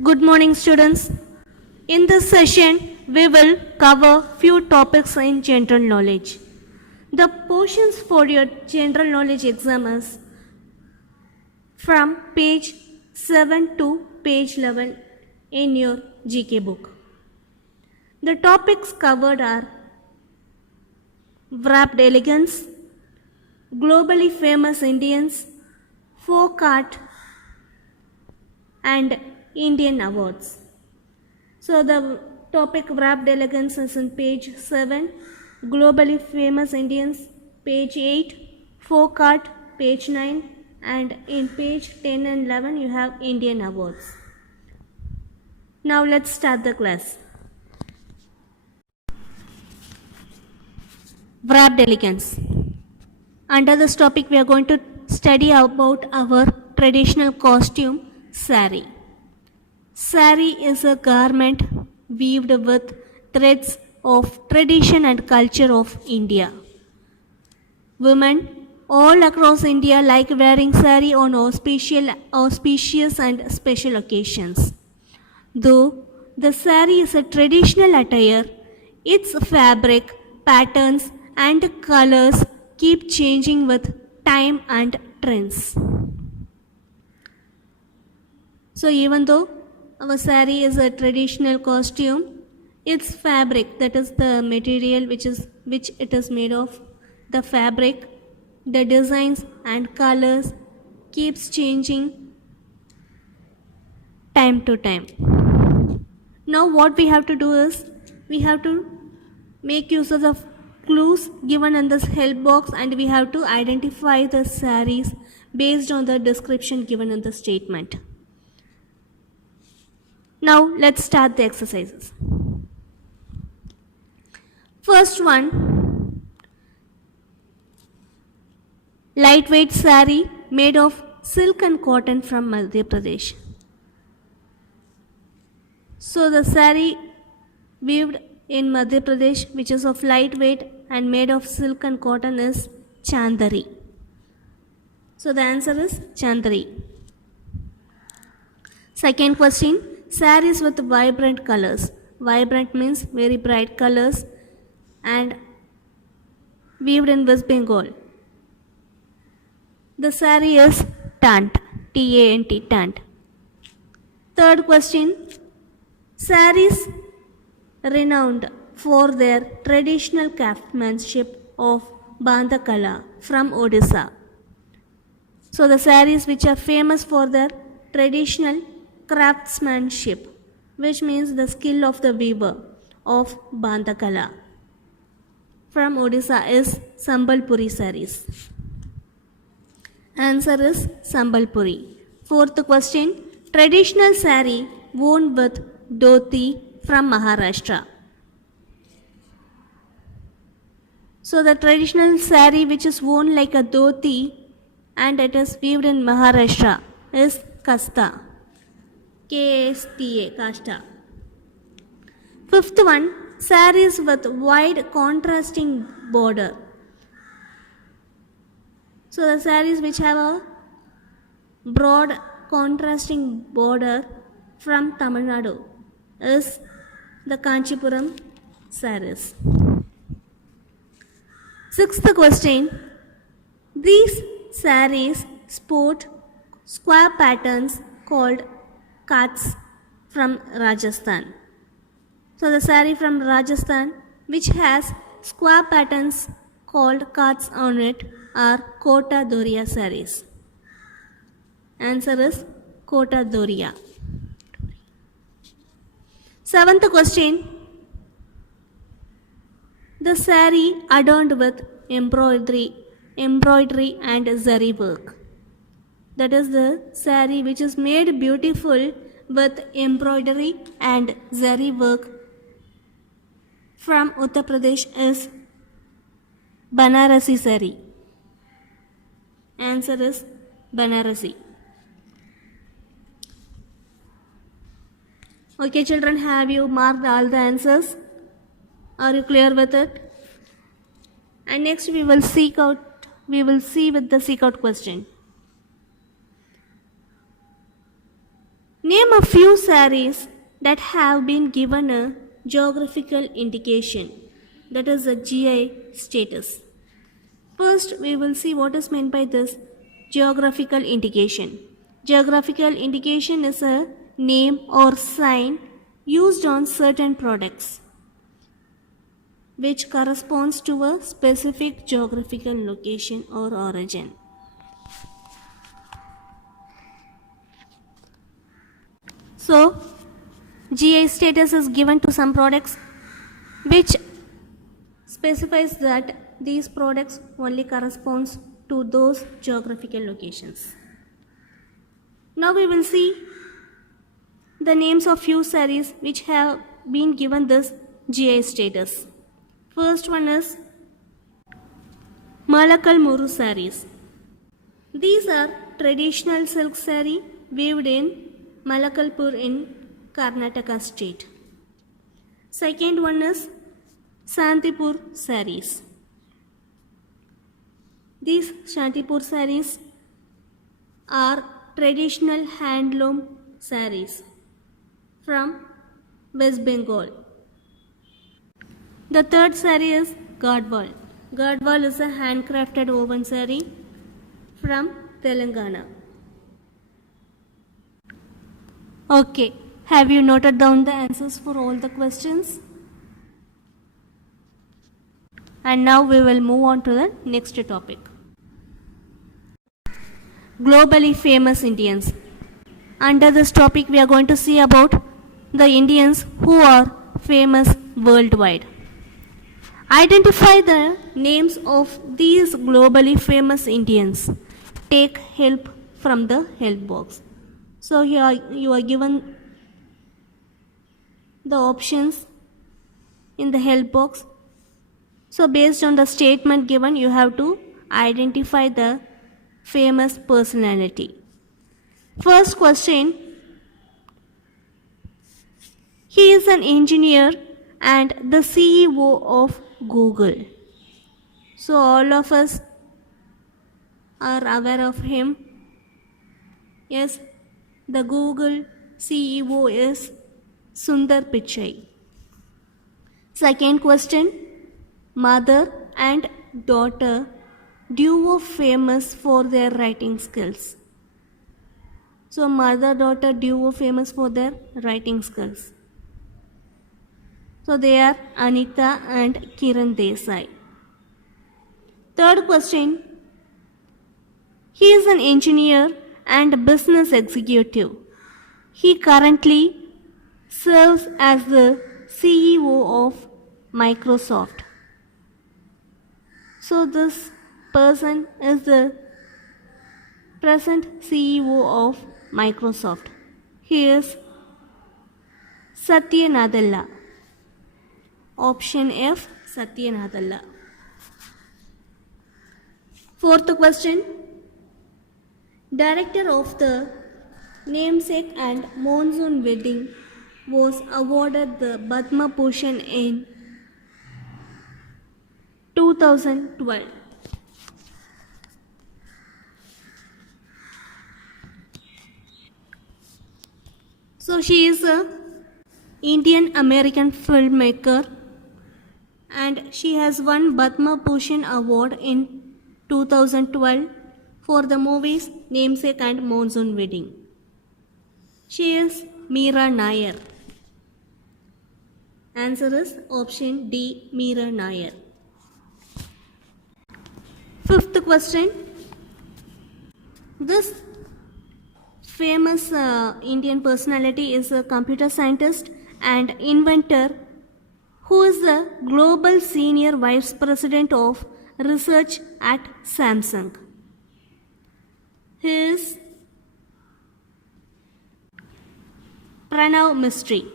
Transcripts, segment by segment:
Good morning, students. In this session, we will cover few topics in general knowledge. The portions for your general knowledge exam is from page 7 to page 11 in your GK book. The topics covered are wrapped elegance, globally famous Indians, folk art, and Indian awards. So the topic wrapped elegance is in page 7, globally famous Indians, page 8, folk art, page 9, and in page 10 and 11 you have Indian awards. Now let's start the class. Wrapped elegance. Under this topic we are going to study about our traditional costume, sari. Sari is a garment weaved with threads of tradition and culture of India. Women all across India like wearing sari on auspicious and special occasions. Though the sari is a traditional attire, its fabric, patterns, and colors keep changing with time and trends. So even though our sari is a traditional costume, its fabric, that is the material which it is made of, the fabric, the designs and colors keeps changing time to time. Now what we have to do is, we have to make use of the clues given in this help box and we have to identify the saris based on the description given in the statement. Now let's start the exercises. First one, lightweight sari made of silk and cotton from Madhya Pradesh. So the sari weaved in Madhya Pradesh, which is of lightweight and made of silk and cotton, is Chandari. So the answer is Chandari. Second question, saris with vibrant colors. Vibrant means very bright colors and weaved in West Bengal. The sari is Tant, T-A-N-T, Tant. Third question, saris renowned for their traditional craftsmanship of Bandakala from Odisha. So the saris which are famous for their traditional craftsmanship, which means the skill of the weaver of Bandakala from Odisha, is Sambalpuri saris. Answer is Sambalpuri. Fourth question, traditional sari worn with dhoti from Maharashtra. So the traditional sari which is worn like a dhoti and it is weaved in Maharashtra is Kasta. K-A-S-T-A, Kasta. Fifth one, saris with wide contrasting border. So the saris which have a broad contrasting border from Tamil Nadu is the Kanchipuram saris. Sixth question, these saris sport square patterns called kats from Rajasthan. So the sari from Rajasthan which has square patterns called kats on it are Kota Doria saris. Answer is Kota Doria. Seventh question, the sari adorned with embroidery and zari work. That is the sari which is made beautiful with embroidery and zari work from Uttar Pradesh is Banarasi sari. Answer is Banarasi. Okay children, have you marked all the answers? Are you clear with it? And next we will see with the seek out question. Name a few sarees that have been given a geographical indication, that is a GI status. First, we will see what is meant by this geographical indication. Geographical indication is a name or sign used on certain products which corresponds to a specific geographical location or origin. So, GI status is given to some products which specifies that these products only corresponds to those geographical locations. Now we will see the names of few sarees which have been given this GI status. First one is Malakal Muru sarees. These are traditional silk saree weaved in Malakalpur in Karnataka state. Second one is Shantipur sarees. These Shantipur sarees are traditional handloom sarees from West Bengal. The third saree is Gadwal. Gadwal is a handcrafted woven saree from Telangana. Okay, have you noted down the answers for all the questions? And now we will move on to the next topic. Globally famous Indians. Under this topic, we are going to see about the Indians who are famous worldwide. Identify the names of these globally famous Indians. Take help from the help box. So here you are given the options in the help box. So based on the statement given, you have to identify the famous personality. First question. He is an engineer and the CEO of Google. So all of us are aware of him. Yes, the Google CEO is Sundar Pichai. Second question. Mother and daughter duo famous for their writing skills. So mother-daughter duo famous for their writing skills. So they are Anita and Kiran Desai. Third question. He is an engineer and business executive. He currently serves as the CEO of Microsoft. So this person is the present CEO of Microsoft. He is Satya Nadella. Option F, Satya Nadella. Fourth question. Director of the Namesake and Monsoon Wedding was awarded the Padma Bhushan in 2012. So she is a Indian American filmmaker and she has won Padma Bhushan Award in 2012 for the movies Namesake and Monsoon Wedding. She is Meera Nair. Answer is option D, Meera Nair. Fifth question. This famous Indian personality is a computer scientist and inventor who is the Global Senior Vice President of Research at Samsung. He is Pranav Mistry.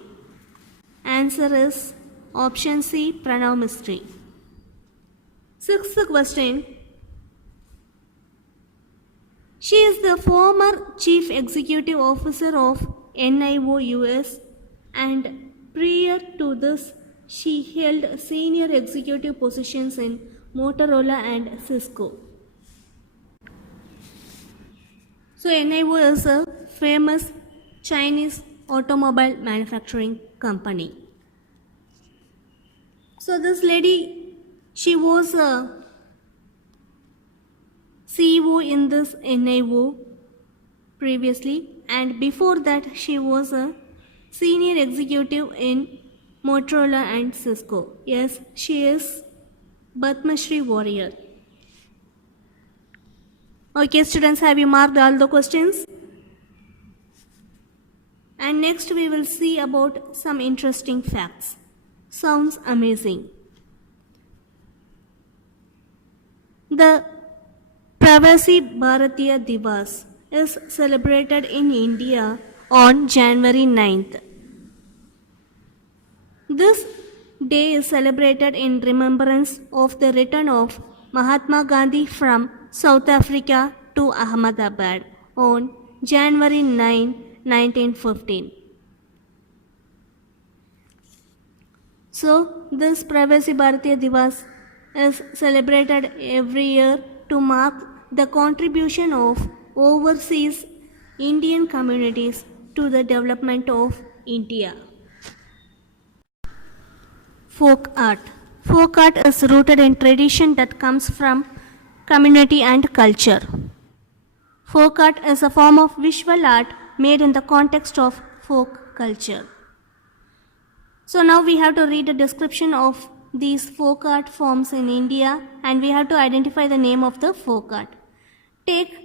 Answer is option C, Pranav Mistry. Sixth question. She is the former Chief Executive Officer of NIO US and prior to this she held senior executive positions in Motorola and Cisco. So NIO is a famous Chinese automobile manufacturing company. So this lady, she was a CEO in this NIO previously, and before that she was a senior executive in Motorola and Cisco. Yes, she is Padma Shri warrior. Okay, students, have you marked all the questions? And next we will see about some interesting facts. Sounds amazing. The Pravasi Bharatiya Divas is celebrated in India on January 9th. This day is celebrated in remembrance of the return of Mahatma Gandhi from South Africa to Ahmedabad on January 9, 1915. So, this Pravasi Bharatiya Divas is celebrated every year to mark the contribution of overseas Indian communities to the development of India. Folk art. Folk art is rooted in tradition that comes from community and culture. Folk art is a form of visual art made in the context of folk culture. So now we have to read the description of these folk art forms in India, and we have to identify the name of the folk art. Take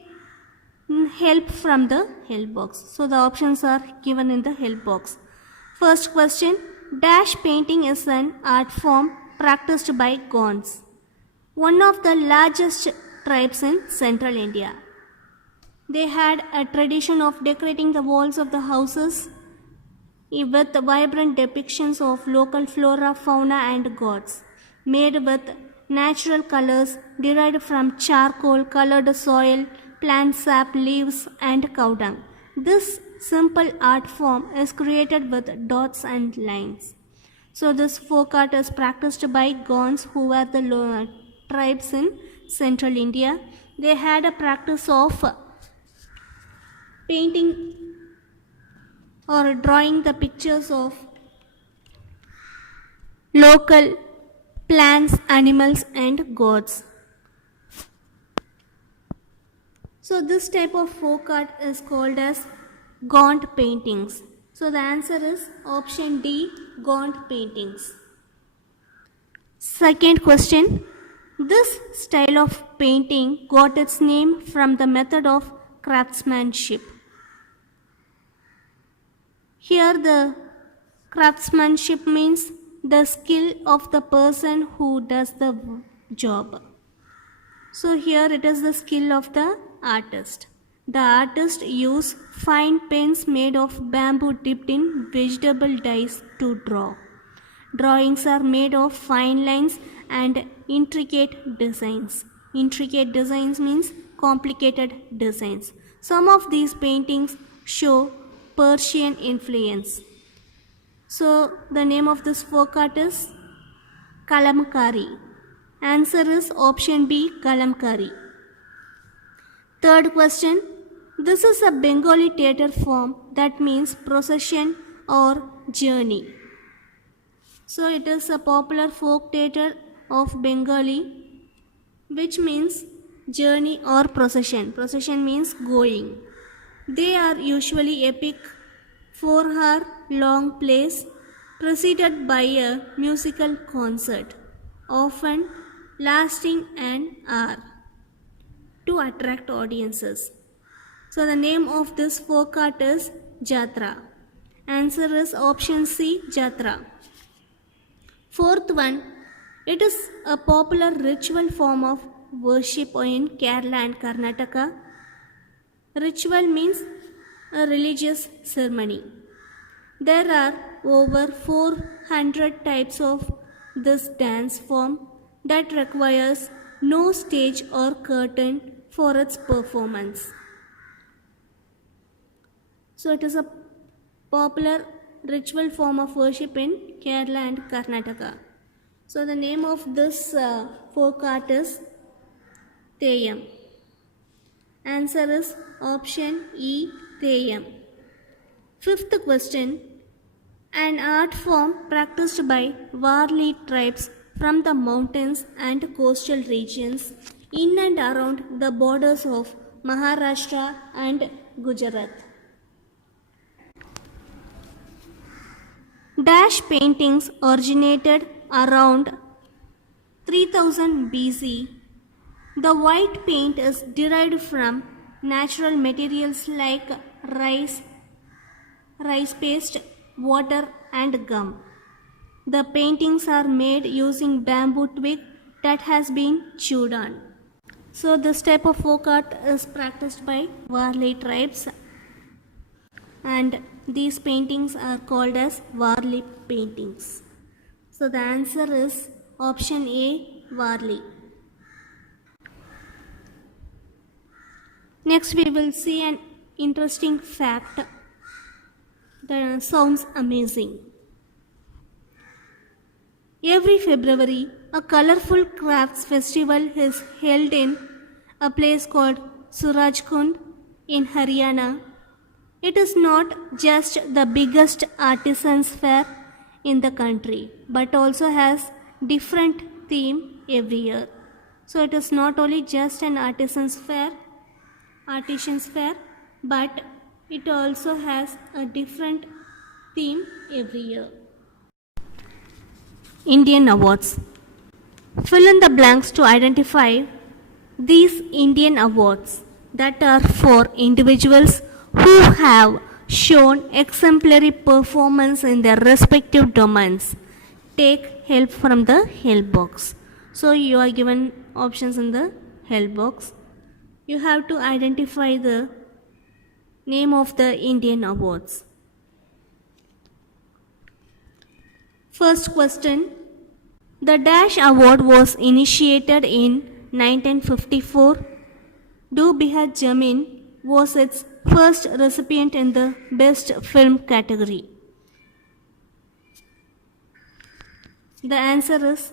help from the help box. So the options are given in the help box. First question, dash painting is an art form practiced by Gonds, one of the largest tribes in central India. They had a tradition of decorating the walls of the houses with vibrant depictions of local flora, fauna and gods, made with natural colors derived from charcoal, colored soil, plant sap, leaves and cow dung. This simple art form is created with dots and lines. So this folk art is practiced by Gonds, who were the tribes in central India. They had a practice of painting or drawing the pictures of local plants, animals and gods. So this type of folk art is called as Gond paintings. So the answer is option D, Gond paintings. Second question, this style of painting got its name from the method of craftsmanship. Here the craftsmanship means the skill of the person who does the job. So here it is the skill of the artist. The artist use fine pens made of bamboo dipped in vegetable dyes to draw. Drawings are made of fine lines and intricate designs. Intricate designs means complicated designs. Some of these paintings show Persian influence. So the name of this folk art is Kalamkari. Answer is option B, Kalamkari. Third question, this is a Bengali theatre form that means procession or journey. So it is a popular folk theatre of Bengali which means journey or procession. Procession means going. They are usually epic 4-hour long plays preceded by a musical concert, often lasting an hour, to attract audiences. So the name of this folk art is Jatra. Answer is option C, Jatra. Fourth one, it is a popular ritual form of worship in Kerala and Karnataka. Ritual means a religious ceremony. There are over 400 types of this dance form that requires no stage or curtain for its performance. So it is a popular ritual form of worship in Kerala and Karnataka. So the name of this folk art is Theyam. Answer is option E, Theyam. Fifth question. An art form practiced by Warli tribes from the mountains and coastal regions in and around the borders of Maharashtra and Gujarat. Dash paintings originated around 3000 BC. The white paint is derived from natural materials like rice paste, water, and gum. The paintings are made using bamboo twig that has been chewed on. So this type of folk art is practiced by Warli tribes, and these paintings are called as Warli paintings. So the answer is option A, Warli. Next we will see an interesting fact that sounds amazing. Every February, a colorful crafts festival is held in a place called Surajkund in Haryana. It is not just the biggest artisans fair in the country, but also has different theme every year. So it is not only just an artisans fair, but it also has a different theme every year. Indian awards. Fill in the blanks to identify these Indian awards that are for individuals who have shown exemplary performance in their respective domains. Take help from the help box. So you are given options in the help box. You have to identify the name of the Indian awards. First question. The Dash Award was initiated in 1954. Do Bihar Jamin was its first recipient in the Best Film category. The answer is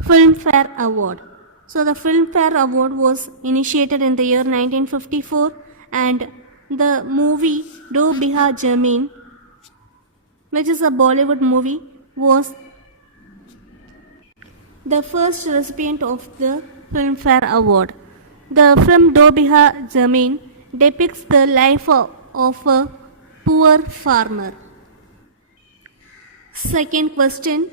Filmfare Award. So the Filmfare Award was initiated in the year 1954, and the movie Do Bihar Jamin, which is a Bollywood movie, was the first recipient of the Filmfare Award. The film Do Bihar Jamin depicts the life of a poor farmer. Second question.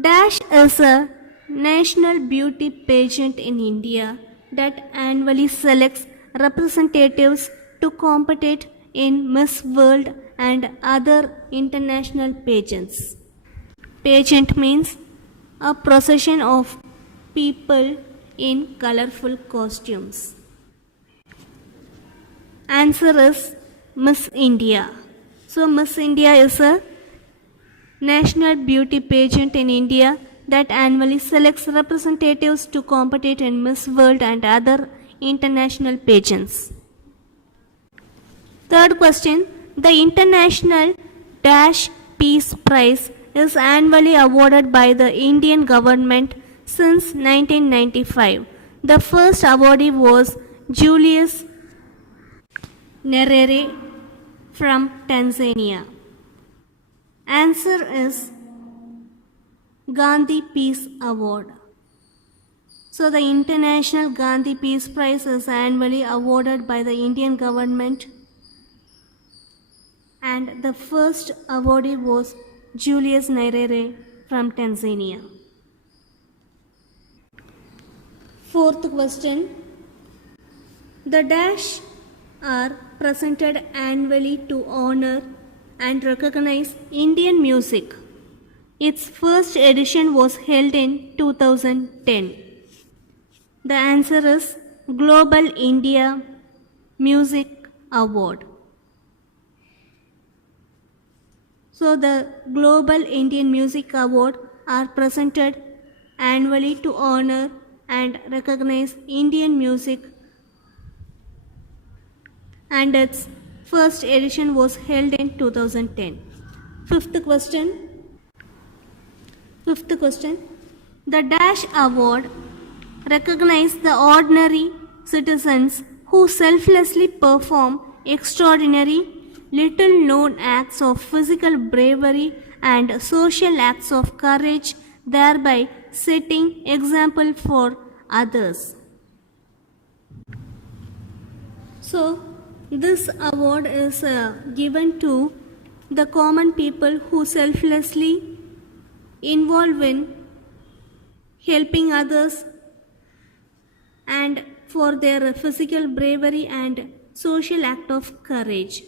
Dash is a national beauty pageant in India that annually selects representatives to compete in Miss World and other international pageants. Pageant means a procession of people in colorful costumes. Answer is Miss India. So Miss India is a national beauty pageant in India that annually selects representatives to compete in Miss World and other international pageants. Third question. The International Dash Peace Prize is annually awarded by the Indian government since 1995. The first awardee was Julius Nyerere from Tanzania. Answer is Gandhi Peace Award. So the International Gandhi Peace Prize is annually awarded by the Indian government, and the first awardee was Julius Nyerere from Tanzania. Fourth question. The Dash are presented annually to honor and recognize Indian music. Its first edition was held in 2010. The answer is Global India Music Award. So the Global Indian Music Award are presented annually to honor and recognize Indian music, and its first edition was held in 2010. Fifth question. The Dash Award recognize the ordinary citizens who selflessly perform extraordinary little known acts of physical bravery and social acts of courage, thereby setting example for others. So, this award is given to the common people who selflessly involve in helping others and for their physical bravery and social act of courage.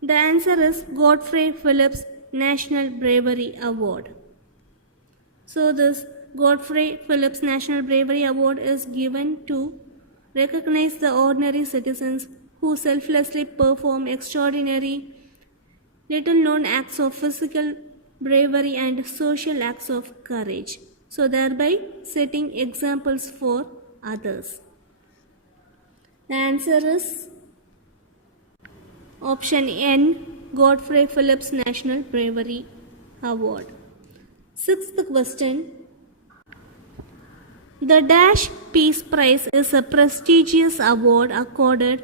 The answer is Godfrey Phillips National Bravery Award. So, this Godfrey Phillips National Bravery Award is given to recognize the ordinary citizens who selflessly perform extraordinary, little known acts of physical bravery and social acts of courage. So, thereby setting examples for others. The answer is option N, Godfrey Phillips National Bravery Award. Sixth question. The Dash Peace Prize is a prestigious award accorded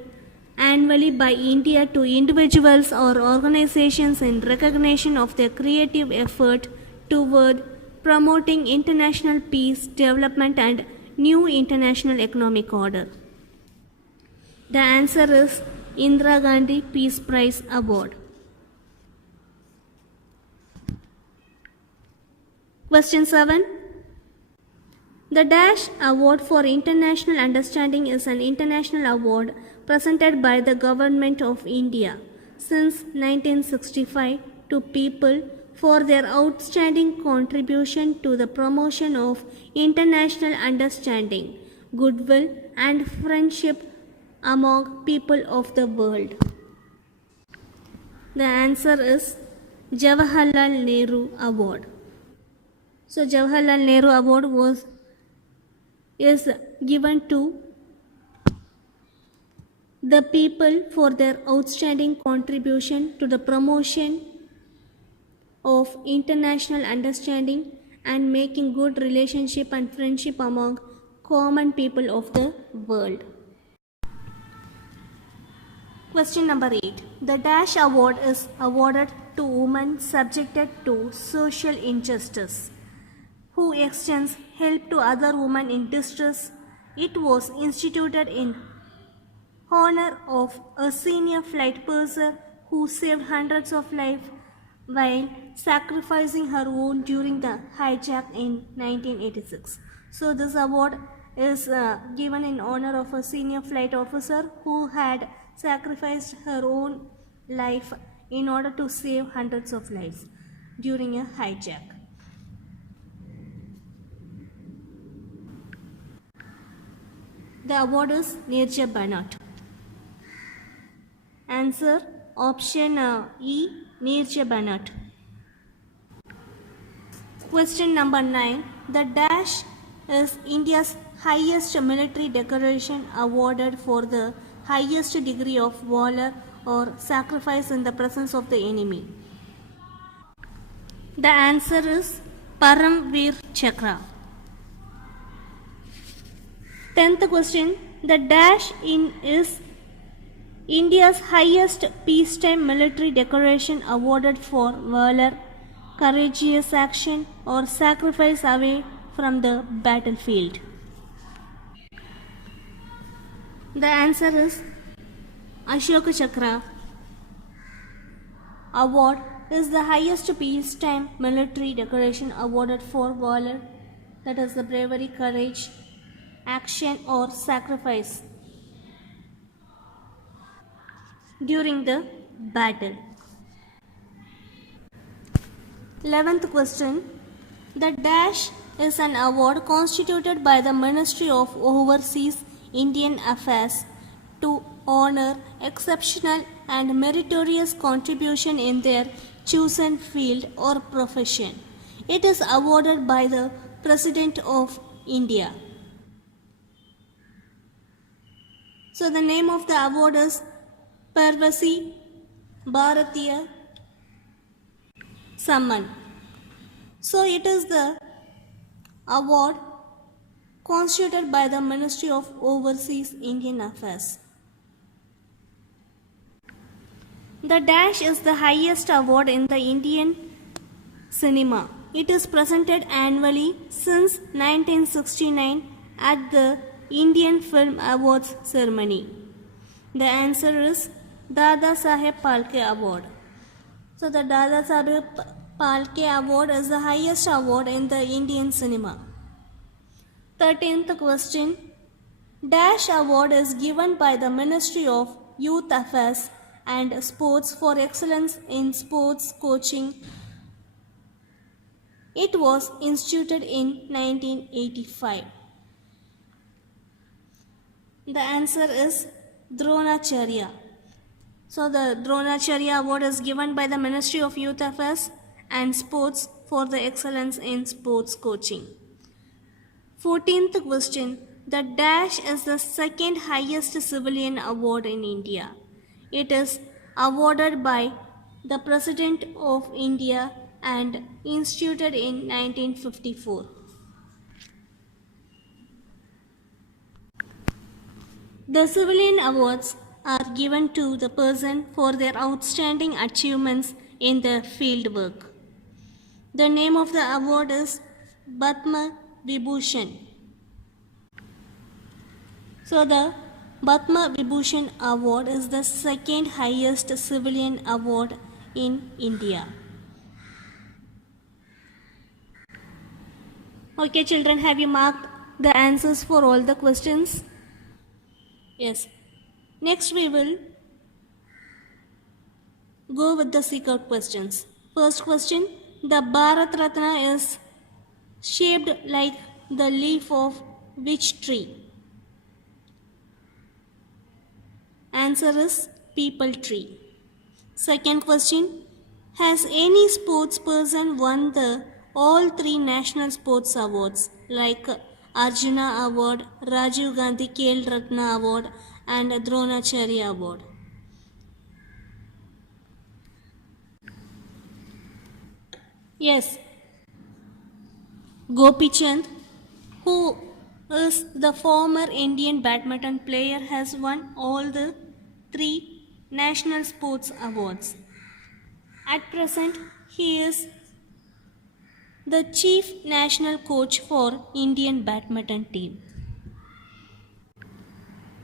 annually by India to individuals or organizations in recognition of their creative effort toward promoting international peace, development, and new international economic order. The answer is Indira Gandhi Peace Prize Award. Question 7. The Dash Award for International Understanding is an international award presented by the Government of India since 1965 to people for their outstanding contribution to the promotion of international understanding, goodwill, and friendship among people of the world. The answer is Jawaharlal Nehru Award. So, Jawaharlal Nehru Award is given to the people for their outstanding contribution to the promotion of international understanding and making good relationship and friendship among common people of the world. Question number 8. The Dash Award is awarded to women subjected to social injustice who extends help to other women in distress. It was instituted in honor of a senior flight purser who saved hundreds of lives while sacrificing her own during the hijack in 1986. So this award is given in honor of a senior flight officer who had sacrificed her own life in order to save hundreds of lives during a hijack. The award is Neerja Bhanot. Answer option E, Neerja Bhanot. Question number 9. The Dash is India's highest military decoration awarded for the highest degree of valor or sacrifice in the presence of the enemy. The answer is Param Veer Chakra. 10th question. The Dash is India's highest peacetime military decoration awarded for valor, courageous action, or sacrifice away from the battlefield. The answer is Ashoka Chakra award is the highest peacetime military decoration awarded for valor, that is the bravery, courage, action or sacrifice during the battle. 11th question. The Dash is an award constituted by the Ministry of Overseas Indian Affairs to honor exceptional and meritorious contribution in their chosen field or profession. It is awarded by the President of India. So the name of the award is Parvasi Bharatiya Samman. So it is the award constituted by the Ministry of Overseas Indian Affairs. The Dash is the highest award in the Indian cinema. It is presented annually since 1969 at the Indian Film Awards ceremony. The answer is Dada Saheb Phalke Award. So the Dada Saheb Phalke Award is the highest award in the Indian cinema. 13th question. Dash Award is given by the Ministry of Youth Affairs and Sports for excellence in sports coaching. It was instituted in 1985. The answer is Dronacharya. So the Dronacharya Award is given by the Ministry of Youth Affairs and Sports for the excellence in sports coaching. 14th question. The Dash is the second highest civilian award in India. It is awarded by the President of India and instituted in 1954. The civilian awards are given to the person for their outstanding achievements in their field work. The name of the award is Padma Vibhushan. So the Padma Vibhushan Award is the second highest civilian award in India. Okay children, have you marked the answers for all the questions? Yes. Next we will go with the seek out questions. First question, the Bharat Ratna is shaped like the leaf of which tree? Answer is peepal tree. Second question, has any sports person won the all three national sports awards like Arjuna Award, Rajiv Gandhi Khel Ratna Award and Dronacharya Award? Yes. Gopi Chand, who is the former Indian badminton player, has won all the three national sports awards. At present, he is the chief national coach for Indian badminton team.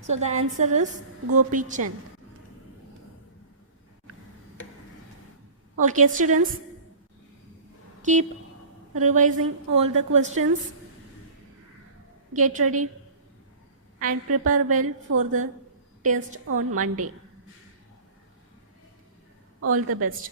So the answer is Gopi Chand. Okay students, keep revising all the questions. Get ready and prepare well for the test on Monday. All the best.